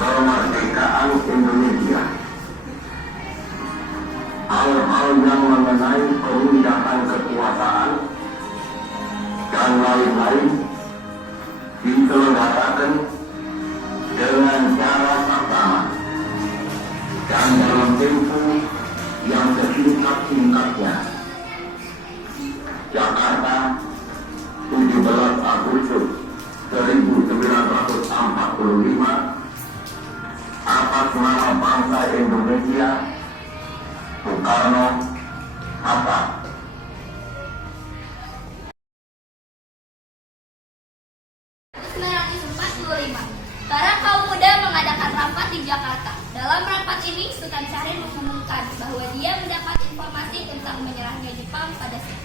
kemerdekaan Indonesia. Hal-hal yang mengenai pemindahan kekuasaan dan lain-lain diselenggarakan dengan cara saksama dan dalam tempo yang sesingkat-singkatnya. Jakarta, 17 Agustus 1945, atas nama bangsa Indonesia, Soekarno, Hatta. Para kaum muda mengadakan rapat di Jakarta. Dalam rapat ini, Sultan Syahrir mengumumkan bahwa dia mendapat informasi tentang menyerahnya Jepang pada Sino.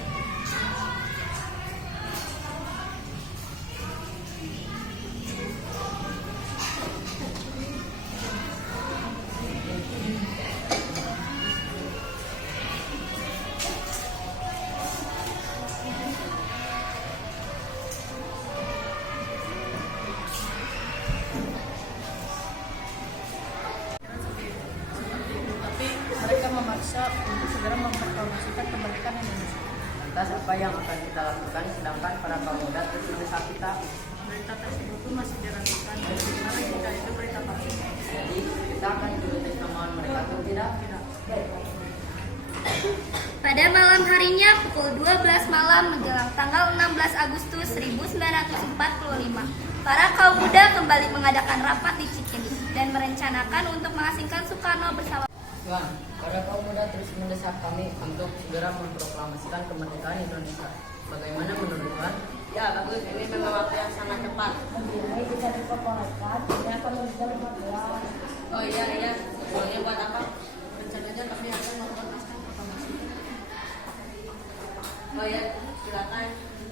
Mereka memaksa untuk segera memproklamasikan kemerdekaan Indonesia. Lantas apa yang akan kita lakukan sedangkan para kaum muda terus mendesak kita? Berita tersebut pun masih diragukan dan sebenarnya jika itu berita palsu. Jadi kita akan turuti kemauan mereka atau tidak? Pada malam harinya pukul 12 malam menjelang tanggal 16 Agustus 1945, para kaum muda kembali mengadakan rapat di Cikini dan merencanakan untuk mengasingkan Soekarno bersama. Tuan, para kaum muda terus mendesak kami untuk segera memproklamasikan kemerdekaan Indonesia. Bagaimana menurut Tuan? Ya, bagus. Ini memang waktu yang sangat tepat. Oh iya. Soalnya buat apa? Rencananya kami akan memproklamasikan proklamasi. Oh iya, silakan.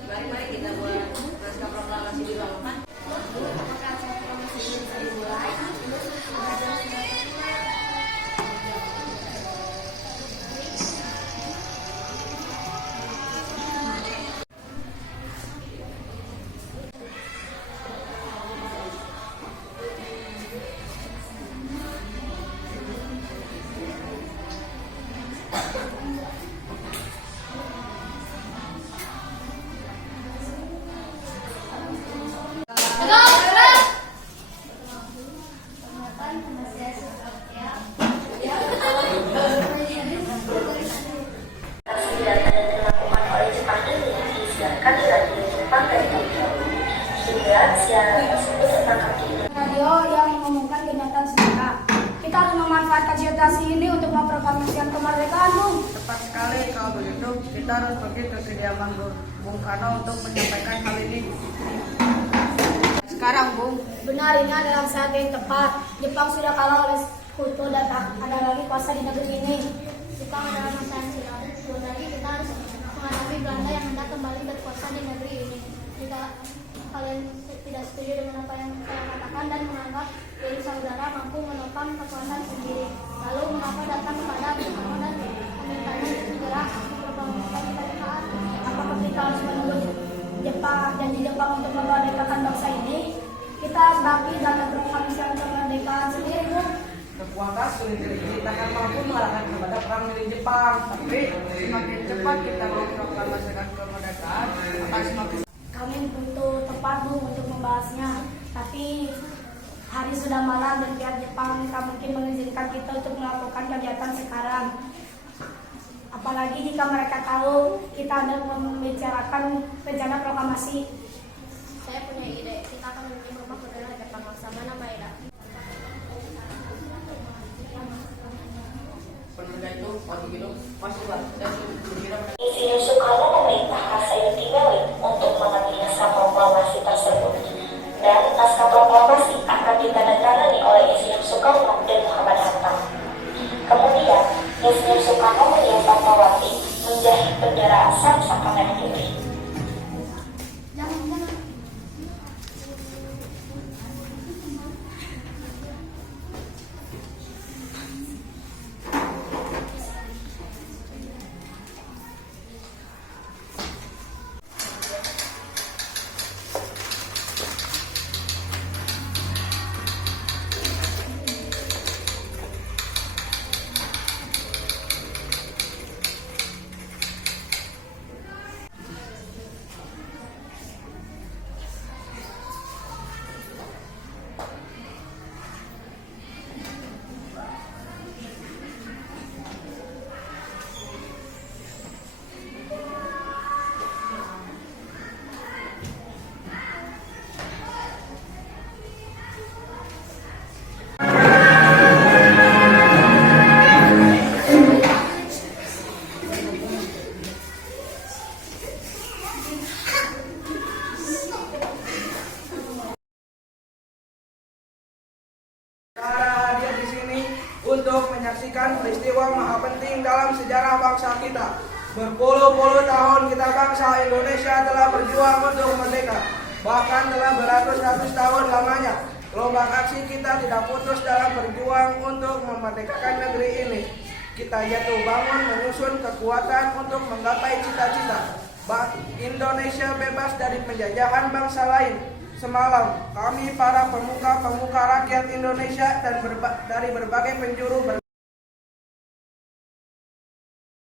Mari kita buat naskah proklamasi di ruangan. Radio yang mengumumkan kenyataan sejarah. Kita harus memanfaatkan situasi ini untuk memproklamasikan kemerdekaan, Bung. Tepat sekali kalau begitu, kita harus pergi ke kediaman Bung Karno untuk menyampaikan hal ini. Sekarang, Bung. Benar, ini adalah saat yang tepat. Jepang sudah kalah oleh Sekutu dan tak ada lagi kuasa di negeri ini. Jepang adalah masa yang silam. Jadi kita harus menghadapi Belanda yang hendak kembali berkuasa di negeri ini. Jika kalian tidak setuju dengan apa yang saya katakan dan menganggap diri saudara mampu menopang kekuasaan sendiri, lalu mengapa datang kepada Bung Karno dan memintanya segera memproklamasikan kemerdekaan? Apakah kita harus menunggu janji Jepang untuk memerdekakan bangsa ini? Kita harus bangkit dan memproklamasikan kemerdekaan sendiri, Bung. Kekuatan segelintir kita akan mampu mengalahkan kepada perang dari Jepang. Tapi semakin cepat kita memproklamasikan kemerdekaan, akan semakin. Kami butuh tempat, Bung, untuk membahasnya. Tapi hari sudah malam dan pihak Jepang tak mungkin mengizinkan kita untuk melakukan kegiatan sekarang. Apalagi jika mereka tahu kita hendak membicarakan rencana proklamasi. Saya punya ide, kita akan mengunjungi rumah saudara Jepang bersama nama Ida. Penunda itu, waktu gitu, masih Pak. Dan kira-kira Insinyur Soekarno memerintahkan Sayur Tigawi untuk mengambil naskah proklamasi tersebut, dan naskah proklamasi akan ditandatangani oleh Insinyur Soekarno dan Muhammad Hatta. Kemudian, Insinyur Soekarno melihat Fatmawati menjahit bendera Sang-Saka Merah Putih. Saudara hadir di sini untuk menyaksikan peristiwa maha penting dalam sejarah bangsa kita. Berpuluh-puluh tahun kita bangsa Indonesia telah berjuang untuk merdeka. Bahkan telah beratus-ratus tahun lamanya gelombang aksi kita tidak putus dalam berjuang untuk memerdekakan negeri ini. Kita jatuh bangun menyusun kekuatan untuk menggapai cita-cita Indonesia bebas dari penjajahan bangsa lain. Semalam kami para pemuka-pemuka rakyat Indonesia dan dari berbagai penjuru